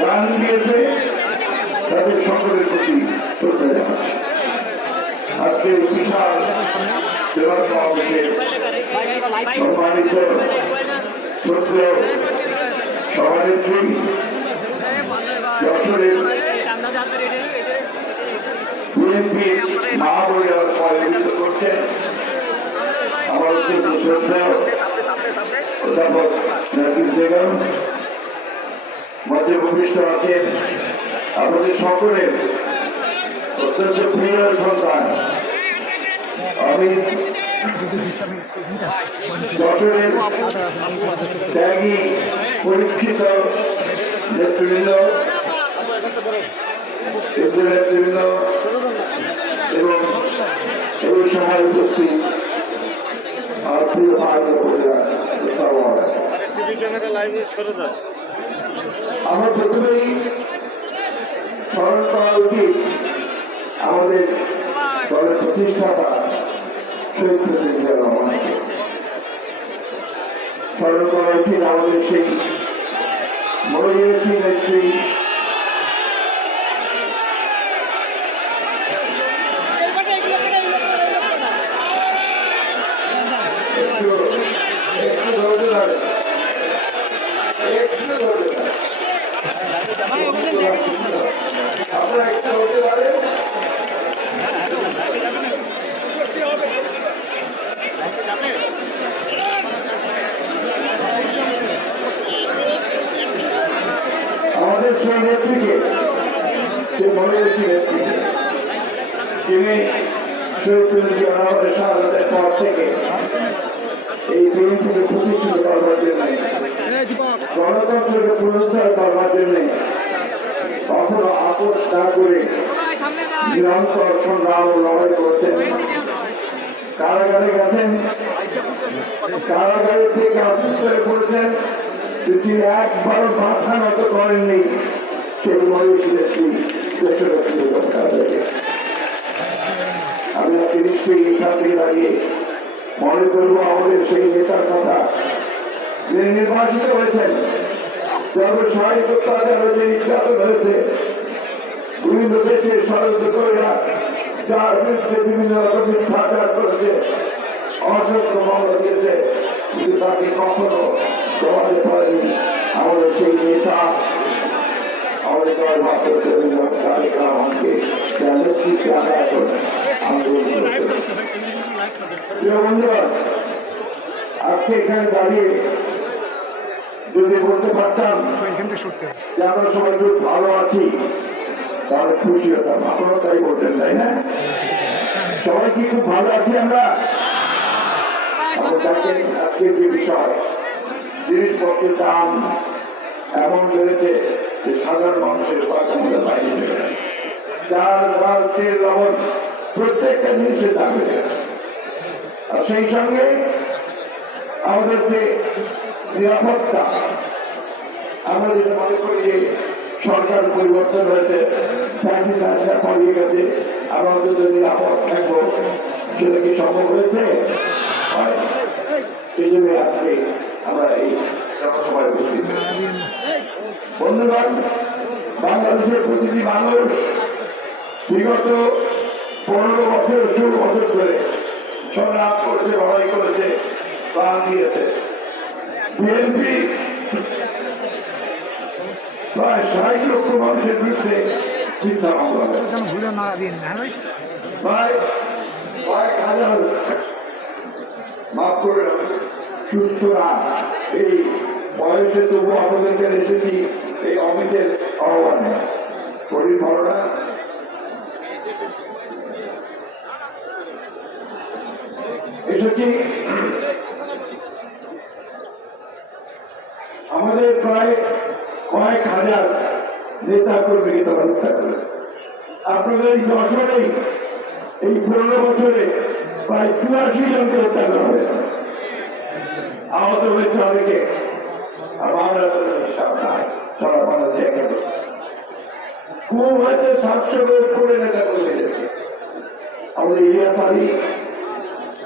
প্রাণ দিয়েছে, তাদের সকলের প্রতি শ্রদ্ধা জানাচ্ছি। আজকে বিশাল সেবা সমাবেশে সম্মানিত শ্রদ্ধেয় সভানেত্রী, যশোরের বিএনপি মহাবলীর সহযোগিতা করছেন। আমার অত্যন্ত শ্রদ্ধেয় অধ্যাপক নাকিব বেগম মধ্যে ভূমিষ্ঠ আছেন আমাদের সকলের অত্যন্ত প্রিয় সন্তান। আমি যশোরের ত্যাগী পরীক্ষিত নেতৃবৃন্দ এবং সময় আর আমরা প্রথমেই স্মরণ করা উচিত আমাদের দলের প্রতিষ্ঠাতা শহীদ প্রেসিডেন্ট রহমানকে স্মরণ করা উচিত আমাদের সেই মরিয়েছি নেত্রী একটু একটু ধৈর্য ধরে একটু ধৈর্য ধরে আপনারা একটু ধৈর্য ধরে আমাদের সেই নেত্রীকে সে মনে হচ্ছে নেত্রীকে তিনি শহীদ আমাদের পর থেকে এই বিএনপিকে প্রতিষ্ঠিত করবার জন্য গণতন্ত্রকে পুনরুদ্ধার করবার জন্য কখনো আপোষ না করে নিরন্তর সংগ্রাম লড়াই করছেন কারাগারে গেছেন কারাগারে থেকে অসুস্থ পড়েছেন কিন্তু একবার মাথা নত করেননি সেই মনীষী নেত্রী দেশনেত্রী কারাগারে আমি আজকে নিশ্চয়ই এখান থেকে দাঁড়িয়ে মনে করব আমাদের সেই নেতার কথা। যিনি নির্বাচিত হয়েছেন, যাদের সহায়ক অত্যাচার হয়েছে নির্যাতন হয়েছে বিভিন্ন দেশে ষড়যন্ত্রকারীরা, যার বিরুদ্ধে বিভিন্ন রকম মিথ্যাচার করেছে, অসংখ্য মামলা দিয়েছে, কিন্তু তাকে কখনো জমাতে পারেনি আমাদের সেই নেতা। আমাদের দল মাত্র নেতৃত্বে আমরা আজকে এখানে দাঁড়িয়ে যদি বলতে পারতাম যে আমরা সবাই খুব ভালো আছি, তাহলে খুশি হতাম। আপনারা তাই বলতেন, তাই না? সবাই কি খুব ভালো আছি আমরা? আজকে যে বিষয়, জিনিসপত্রের দাম এমন বেড়েছে যে সাধারণ মানুষের বাধ্যমূলক বাইরে। চাল ডাল তেল লবণ প্রত্যেকটা জিনিসের দাম বেড়ে গেছে আর সেই সঙ্গে আমাদের যে নিরাপত্তা, আমরা যেটা মনে করি যে সরকার পরিবর্তন হয়েছে, ফ্যাসিস আসা পালিয়ে গেছে, আমরা অন্তত নিরাপদ থাকব। সেটা কি সম্ভব হয়েছে? সেই জন্য আজকে আমরা এই জনসভায় উপস্থিত। বন্ধুগণ, বাংলাদেশের প্রতিটি মানুষ বিগত পনেরো বছর, ষোলো বছর ধরে সংগ্রাম করেছে, লড়াই করেছে প্রাণ দিয়েছে। বিএনপি প্রায় ষাট লক্ষ মানুষের বিরুদ্ধে মিথ্যা আমাদেরকে এসেছি এই অমিতের আহ্বানে। শরীর ভালো না? আমাদের প্রায় কয়েক হাজার নেতা কর্মীকে তারা হত্যা করেছে। আপনাদের এই দশরেই এই পনেরো বছরে প্রায় চুরাশি জনকে হত্যা করা হয়েছে। আহত হয়েছে অনেকে। খুব হয়েছে সাতশোর উপরে নেতা করে আমাদের ইলিয়াস আলী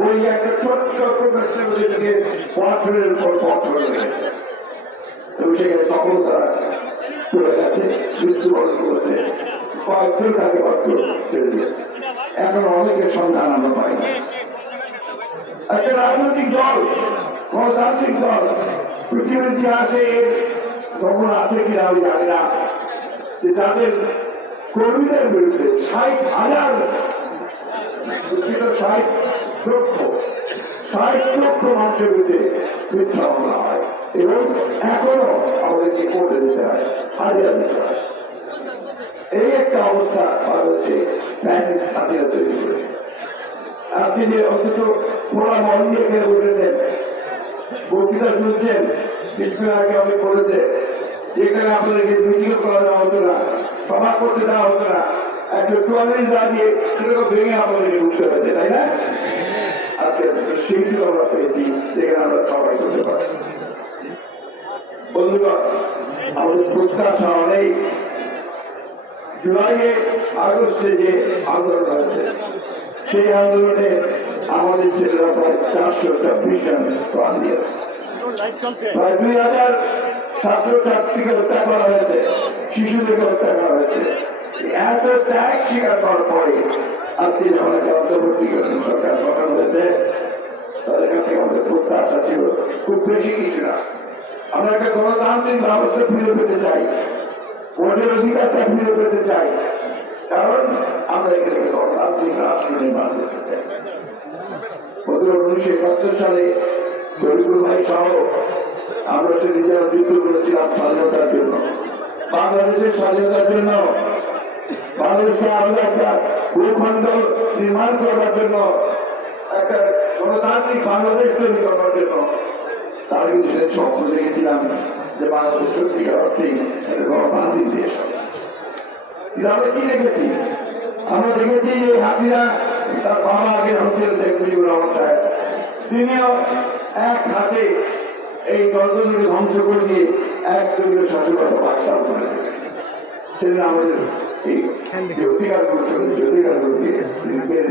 ওই একটা ছোট্ট থেকে পাথরের পর পাথর তখন তারা চলে গেছে এখন অনেকের সন্ধান আমরা পাই একটা রাজনৈতিক দল, গণতান্ত্রিক দল, পৃথিবীর ইতিহাসে কখন আছে কিনা আমি জানি না। যে তাদের কর্মীদের বিরুদ্ধে ষাট হাজার ষাট লক্ষ, ষাট লক্ষ যে অন্তত পোড়া মন দিয়ে খেয়ে বসেছেন বক্তৃতা শুনছেন কিছুদিন আগে আমি বলেছে, যেখানে আপনাদেরকে মিটিং করা দেওয়া হতো না, সভা করতে দেওয়া হতো না একশো চুয়াল্লিশ সেটাকে ভেঙে আপনাদেরকে ঢুকতে হয়েছে, তাই না? আজকে স্বীকৃতি আমরা পেয়েছি যেখানে আমরা সবাই করতে পারছি বন্ধুগণ আমাদের প্রত্যাশা অনেক। জুলাইয়ে আগস্টে যে আন্দোলন হয়েছে, সেই আন্দোলনে আমাদের ছেলেরা প্রায় চারশো ছাব্বিশ জন প্রাণ দিয়েছে। প্রায় দুই হাজার ছাত্র ছাত্রীকে হত্যা করা হয়েছে শিশুদেরকে হত্যা করা হয়েছে। এত ত্যাগ স্বীকার করার পরে আজকে যখন একটা অন্তর্বর্তীকালীন সরকার গঠন হয়েছে তাদের কাছে আমাদের প্রত্যাশা ছিল, খুব বেশি কিছু না। আমরা একটা গণতান্ত্রিক ব্যবস্থা ফিরে পেতে চাই। ভোটের অধিকারটা ফিরে পেতে চাই। কারণ আমরা এখানে গণতান্ত্রিক রাষ্ট্র নির্মাণ করতে চাই। একটা ভূখণ্ড নির্মাণ করবার জন্য একটা গণতান্ত্রিক বাংলাদেশ তৈরি করবার জন্য তারা কিন্তু সে স্বপ্ন দেখেছিলাম যে বাংলাদেশ সত্যিকার অর্থেই গণতান্ত্রিক দেশ কিন্তু কি দেখেছি? আমরা দেখেছি যে হাতিরা তার বাবা আগে হচ্ছেন শেখ মুজিবুর রহমান সাহেব। তিনিও এক হাতে এই গণতন্ত্রকে ধ্বংস করে দিয়ে এক দলীয় শাসনগত বাক্সাল করেছেন সেদিন আমাদের এই যে অধিকারগুলো ছিল যে অধিকারগুলো দিয়ে তিনি কেড়ে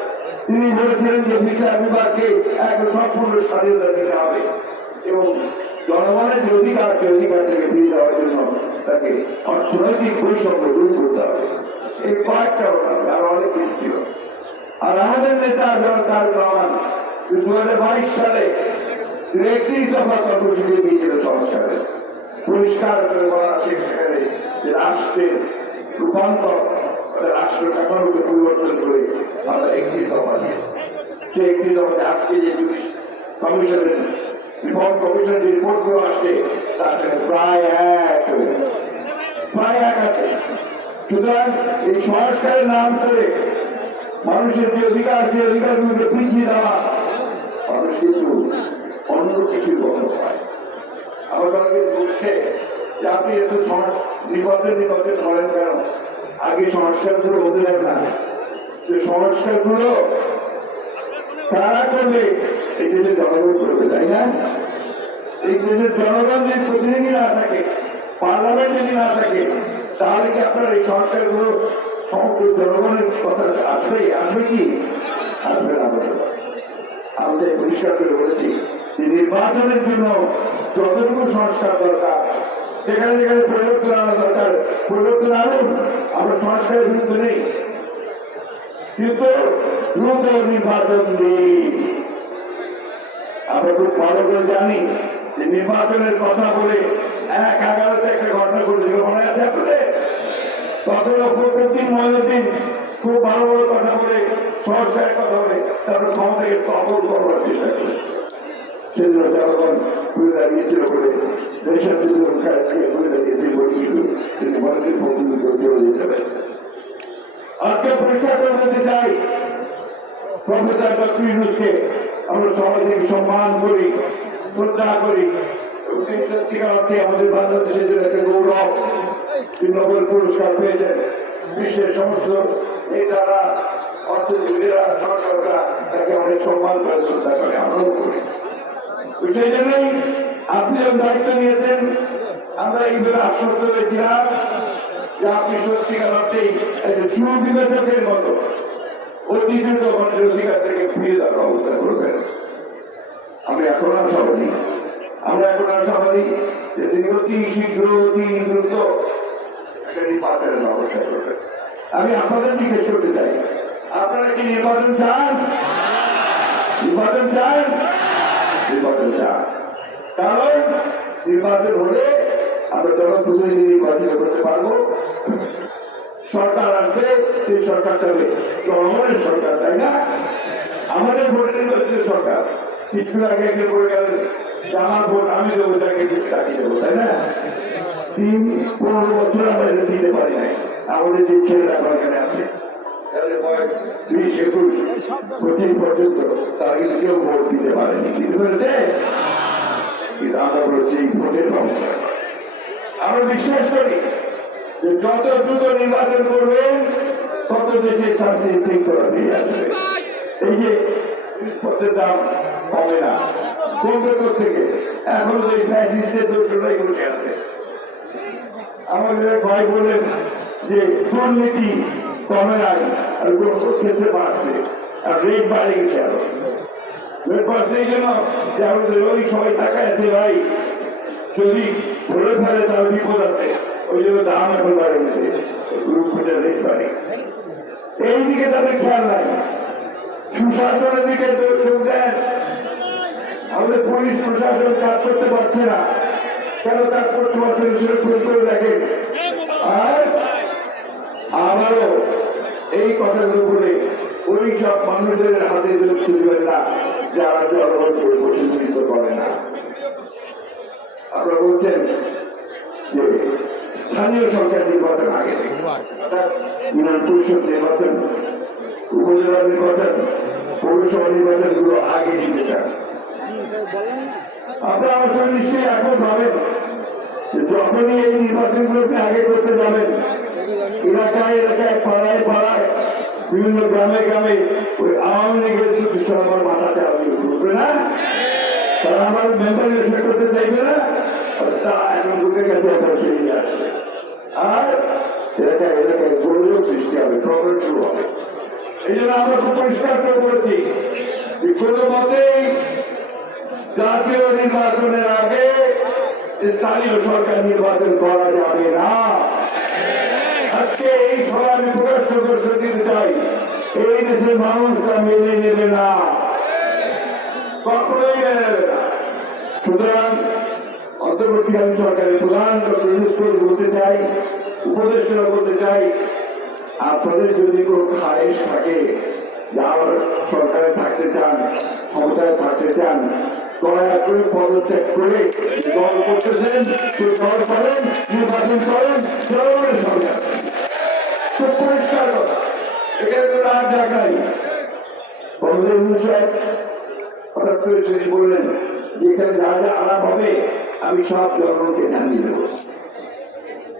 তিনি বলেছিলেন যে বিচার বিভাগকে এক সম্পূর্ণ স্বাধীনতা দিতে হবে। এবং জনগণের যে অধিকার সে অধিকার থেকে ফিরে দেওয়ার জন্য তাকে অর্থনৈতিক বৈষম্য দূর করতে হবে। এই কয়েকটা কথা আর অনেক কিছু আর আমাদের নেতা যারা তার রহমান দু হাজার বাইশ সালে একত্রিশ দফা কর্মসূচি দিয়েছিল সংস্কারের পরিষ্কার করে বলা আছে সেখানে যে রাষ্ট্রের রূপান্তর আজকে যে কমিশনের যে সংস্কারের নাম করে মানুষের যে অধিকার, সেই অধিকারগুলোকে পিছিয়ে দেওয়া মানুষ কিন্তু অন্য কিছুর বন্ধ হয়। আমার দুঃখে যে আপনি একটু নির্বাচন নির্বাচন করেন কেন? আগে সংস্কারগুলো হতে দেন না যে সংস্কারগুলো কারা করবে? এই দেশের জনগণ করবে, তাই না? এই দেশের জনগণ যদি প্রতিনিধি না থাকে, পার্লামেন্ট যদি না থাকে, তাহলে কি আপনার এই সংস্কারগুলো সমগ্র জনগণের কথা আসবে? আসবে কি? আসবে না আমাদের পরিষ্কার করে বলেছি যে নির্বাচনের জন্য যতটুকু সংস্কার দরকার সেখানে যেখানে পরিবর্তন আনা দরকার। পরিবর্তন আনুন আমরা সংস্কারের বিরুদ্ধে নেই। কিন্তু দ্রুত নির্বাচন দিন আমরা খুব ভালো করে জানি যে নির্বাচনের কথা বলে এক এগারোতে একটা ঘটনা ঘটেছিল, মনে আছে আপনাদের? তখন প্রকৃতি মহিলাদিন খুব ভালো ভালো কথা বলে সংস্কারের কথা বলে, তারপরে ক্ষমতাকে করবার চেষ্টা করেছে সেজন্য জনগণ দাঁড়িয়েছিল বলে আজকে পরীক্ষা করে বলতে চাই। প্রফেসর ডক্টর ইউনুসকে আমরা সবাই থেকে সম্মান করি, শ্রদ্ধা করি। সত্যিকার অর্থে আমাদের বাংলাদেশের জন্য একটা গৌরব নোবেল পুরস্কার পেয়েছেন, বিশ্বের সমস্ত নেতারা অর্থনীতিরা সরকাররা তাকে অনেক সম্মান করে, শ্রদ্ধা করে, আমরাও করি। সেই জন্যই আপনি যখন দায়িত্ব নিয়েছেন আমরা এইভাবে আশ্বস্ত হয়েছিলাম যে আপনি সত্যিকার অর্থেই সুবিবেচকের মতো অধিকৃত মানুষের অধিকার থেকে ফিরে দেওয়ার ব্যবস্থা করবেন। আমি এখন আশাবাদী আমরা এখন আশাবাদী যে তিনি অতি শীঘ্র, অতি দ্রুত একটা করবেন। আমি আপনাদের জিজ্ঞেস করতে চাই, আপনারা কি নির্বাচন চান? নির্বাচন চান? নির্বাচন চান। কারণ নির্বাচন হলে আমরা জনপ্রতিনিধি নির্বাচিত করতে পারব? সরকার আসবে, সেই সরকারটা হবে জনগণের সরকার, তাই না? আমাদের ভোটে নির্বাচিত সরকার। আগে বলে আমার ভোট আমি দেবো, তাকে কিছু দেবো, তাই না? তিন, পনেরো বছর আমরা এটা দিতে পারি নাই। আমাদের যে ছেলেরা আমার এখানে আছে ভোট দিতে পারেনি। আমরা বলেছি ভোটের ব্যবস্থা আমরা বিশ্বাস করি যে যত দ্রুত নির্বাচন করবেন তত দেশে শান্তি শৃঙ্খলা নিয়ে আসবে। এই যে জিনিসপত্রের দাম কমে না, কমবে থেকে এখন তো এই ফ্যাসিস্টের দোষরাই বসে আছে। আমাদের ভাই বলেন যে দুর্নীতি কমে নাই আর ক্ষেত্রে বাড়ছে, আর রেট বাড়ে গেছে আরও। রেট বাড়ছে এই জন্য যে আমাদের ওই সবাই তাকায় আছে, ভাই, যদি ধরে ফেলে তাহলে বিপদ আছে। ওই জন্য দাম এখন বাড়ে রূপটা রেট বাড়ে গেছে। এই দিকে তাদের খেয়াল নাই। সুশাসনের দিকে আমাদের পুলিশ প্রশাসন কাজ করতে পারছে না। কেন কাজ করতে পারছে না সেটা খোঁজ করে দেখেন। আর আবারও এই কথাগুলো বলে ওই সব মানুষদের হাতে তুলবেন না। যারা জনগণকে প্রতিনিধিত্ব করে না। আপনারা বলছেন যে স্থানীয় সরকার নির্বাচন আগে ইউনিয়ন পরিষদ নির্বাচন উপজেলা নির্বাচন পৌরসভা নির্বাচনগুলো আগে দিতে চান। আপনারা আমার সঙ্গে নিশ্চয়ই হবেন যে যখনই এই নির্বাচনগুলোকে আগে করতে যাবেন এলাকায় এলাকায় পাড়ায় পাড়ায় বিভিন্ন গ্রামে গ্রামে ওই আওয়ামী লীগের কিছু আমার মাথা চালাতে উঠবে না? তারা আমার মেম্বার ইলেকশন করতে চাইবে না? তা, এখন ঢুকে গেছে, এখন বেরিয়ে আসবে। আর এলাকায় এলাকায় গোলযোগ সৃষ্টি হবে প্রবলেম শুরু হবে। এই জন্য আমরা খুব পরিষ্কার করে বলেছি যে কোনো মতেই জাতীয় নির্বাচনের আগে স্থানীয় সরকার নির্বাচন করা যাবে না। আজকে এই সভা আমি প্রকাশ্য দিতে চাই, এই দেশের মানুষ মেনে নেবে না। না সুতরাং অন্তর্বর্তীকালীন সরকারের প্রধান ডক্টর বলতে চাই উপদেষ্টা বলতে চাই আপনাদের যদি কোনো খায়েশ থাকে যে আবার সরকারে থাকতে চান ক্ষমতায় থাকতে চান দয়া করে পদত্যাগ করে দল করতেছেন সেই দল করেন নির্বাচন করেন জনগণের সরকার খুব পরিষ্কার কথা এখানে আর জায়গা নাই বন্ধুদের অনুসার হঠাৎ করে তিনি বললেন যে এখানে যা যা আলাপ হবে, আমি সব জনগণকে জানিয়ে দেবো।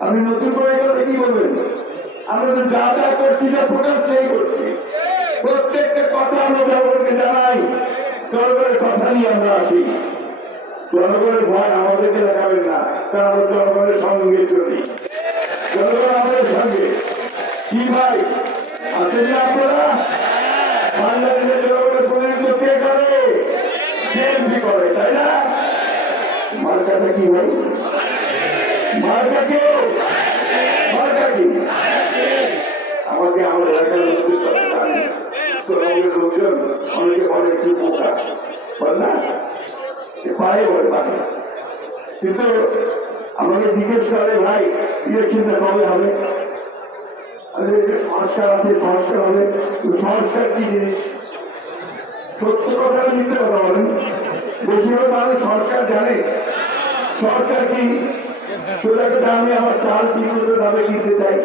আমি নতুন করে কথা কি বলবেন? আমরা যা যা করছি, যা প্রকাশ সেই করছি। প্রত্যেকটা কথা আমরা জনগণকে জানাই। জনগণের কথা নিয়ে আমরা আসি। জনগণের ভয় আমাদেরকে দেখাবেন না, কারণ আমরা জনগণের সঙ্গে চলি জনগণ আমাদের সঙ্গে। কি ভাই? আছেন না আপনারা বাংলাদেশের জনগণের প্রতিনিধিত্ব কে করে বিএনপি করে তাই না মার্কাটা কি ভাই কে আমাকে আমার এলাকার লোকজন অনেকে বোকা বল না? পায়ে বলে পায়ে কিন্তু আমাকে জিজ্ঞেস করে, ভাই ইলেকশনটা কবে হবে? সংস্কার আছে, সংস্কার হবে। সংস্কার কি জিনিস? সত্য কথা না মিথ্যে কথা বলেন বেশিরভাগ মানুষ সংস্কার জানে সংস্কার কি? একটা আমি আমার চাল ঠিক মতো দামে কিনতে চাই?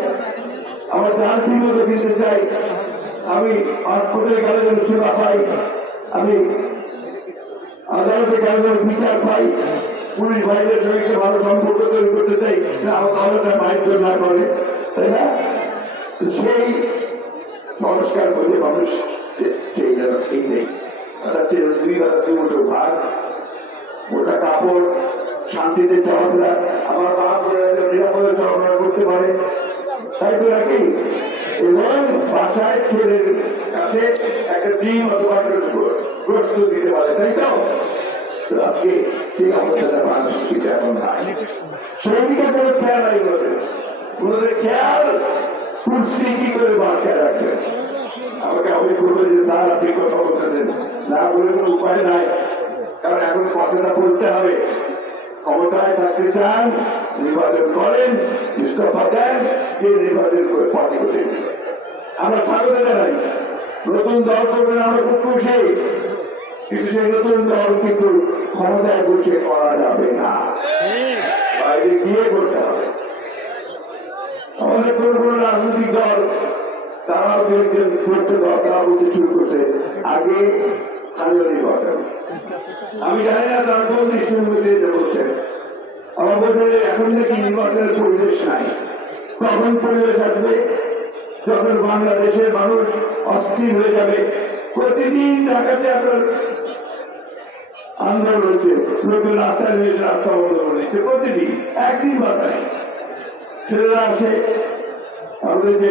আমার চাল ঠিক মতো কিনতে চাই? আমি হাসপাতালে গেলে যেন সেবা পাই। আমি আদালতে গেলে যেন বিচার পাই। পুলিশ ভাইদের সঙ্গে ভালো সম্পর্ক তৈরি করতে চাই। না, আমার ভালোটা মাইন্ড না করে তাই না? সেই সংস্কার বলে মানুষ সেই যেন ঠিক নেই। দুই দুই মুঠো ভাত মোটা কাপড় শান্তিতে চলাফেরা আমার বাপ নিরাপদে চলাফেরা করতে পারে। তাই তো নাকি এবং বাসায় ছেলের কাছে একটা ডিম অথবা গ্রস্ত দিতে পারে, তাই তো? আজকে সেই অবস্থাটা মানুষ কিন্তু এখন নাই খেয়াল নাই ওদের খেয়াল? কুর্সি কি করে আমাকে অনেক বলবে যে, স্যার, আপনি কথা বলতেছেন। না বলে কোনো উপায় নাই। কারণ এখন কথাটা বলতে হবে। ক্ষমতায় থাকতে চান, নির্বাচন করেন, ইস্তফা দেন যে নির্বাচন করে পার্টি করে আমরা স্বাগত জানাই। নতুন দল করবেন আমরা খুব খুশি কিন্তু সেই নতুন দল কিন্তু ক্ষমতায় বসে করা যাবে না। বাইরে গিয়ে করতে হবে। আমাদের কোন কোন রাজনৈতিক দল, তারাও দেখবেন করতে দল তারা বলতে শুরু করছে আগে আমি জানি না তারা দৃষ্টিভঙ্গিতে এটা বলছে আমার বলছে এখন নাকি নির্বাচনের পরিবেশ নাই। কখন পরিবেশ আসবে? যখন বাংলাদেশের মানুষ অস্থির হয়ে যাবে। প্রতিদিন ঢাকাতে আপনার আন্দোলন হচ্ছে। লোকের রাস্তায় নেমে রাস্তা বন্ধ করে দিচ্ছে প্রতিদিন, একদিন নাই ছেলেরা আসে। আমাদের যে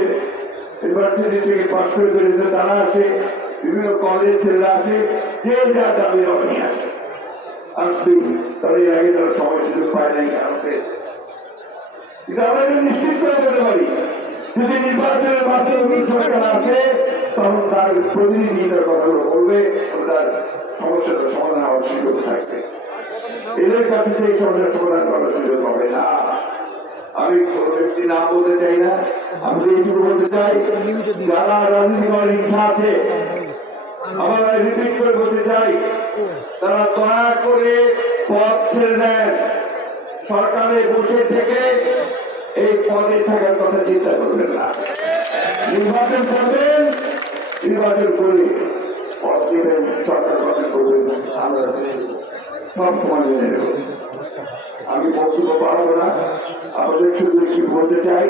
ইউনিভার্সিটি থেকে পাশ করে বেরিয়েছে, তারা আসে। বিভিন্ন কলেজ ছেলেরা আসে যে যা দাবি দাবা নিয়ে আসে এর আগে তারা সময় সুযোগ পায় নাই কিন্তু আমরা এটা নিশ্চিত করে বলতে পারি। যদি নির্বাচনের মাধ্যমে সরকার আসে, তখন তার প্রতিনিধি তার কথাগুলো বলবে তার সমস্যাটা সমাধান হওয়ার সুযোগ থাকবে। এদের কাছে সেই সমস্যার সমাধান করার সুযোগ হবে না। আমি কোনো ব্যক্তি না বলতে চাই না। আমি এইটুকু বলতে চাই, যারা রাজনীতি করার ইচ্ছা আছে আমার রিপিট বলতে চাই, তারা দয়া করে পথ ছেড়ে দেন। সরকারে বসে থেকে এই পদে থাকার কথা চিন্তা করবেন না। নির্বাচন করবেন, নির্বাচন করে পদ দেবেন সরকার গঠন করবেন আমরা সব সময় মেনে নেব। আমি বক্তব্য বাড়াবো না। আমাদের শুধু কি বলতে চাই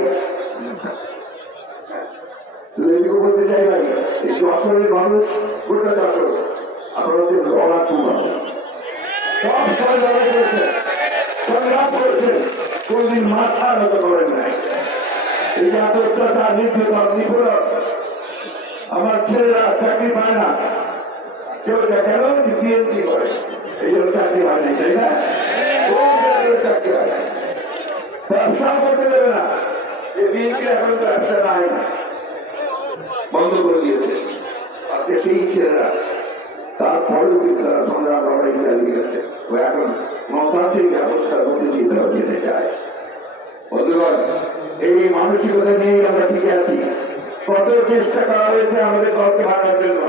শুধু বলতে চাই ভাই এই যশোরের মানুষ গোটা যশোর যে মাথা নত যে আমার ছেলেরা চাকরি পায় না। কেউ কেন বিএনপি করে? এই জন্য চাকরি হয় নাই, তাই না? চাকরি হয় ব্যবসা করতে দেবে না। এই বিএনপি এখন ব্যবসা নাই। বন্ধ করে দিয়েছে। আজকে সেই ছেলেরা তারপরেও কিন্তু তারা সংগ্রাম লড়াই চালিয়ে গেছে ও এখন গণতান্ত্রিক ব্যবস্থার মধ্যে দিয়ে তারা যেতে চায়। বন্ধুগণ, এই মানসিকতা নিয়েই আমরা টিকে আছি। কত চেষ্টা করা হয়েছে আমাদের দলকে ভাঙার জন্য?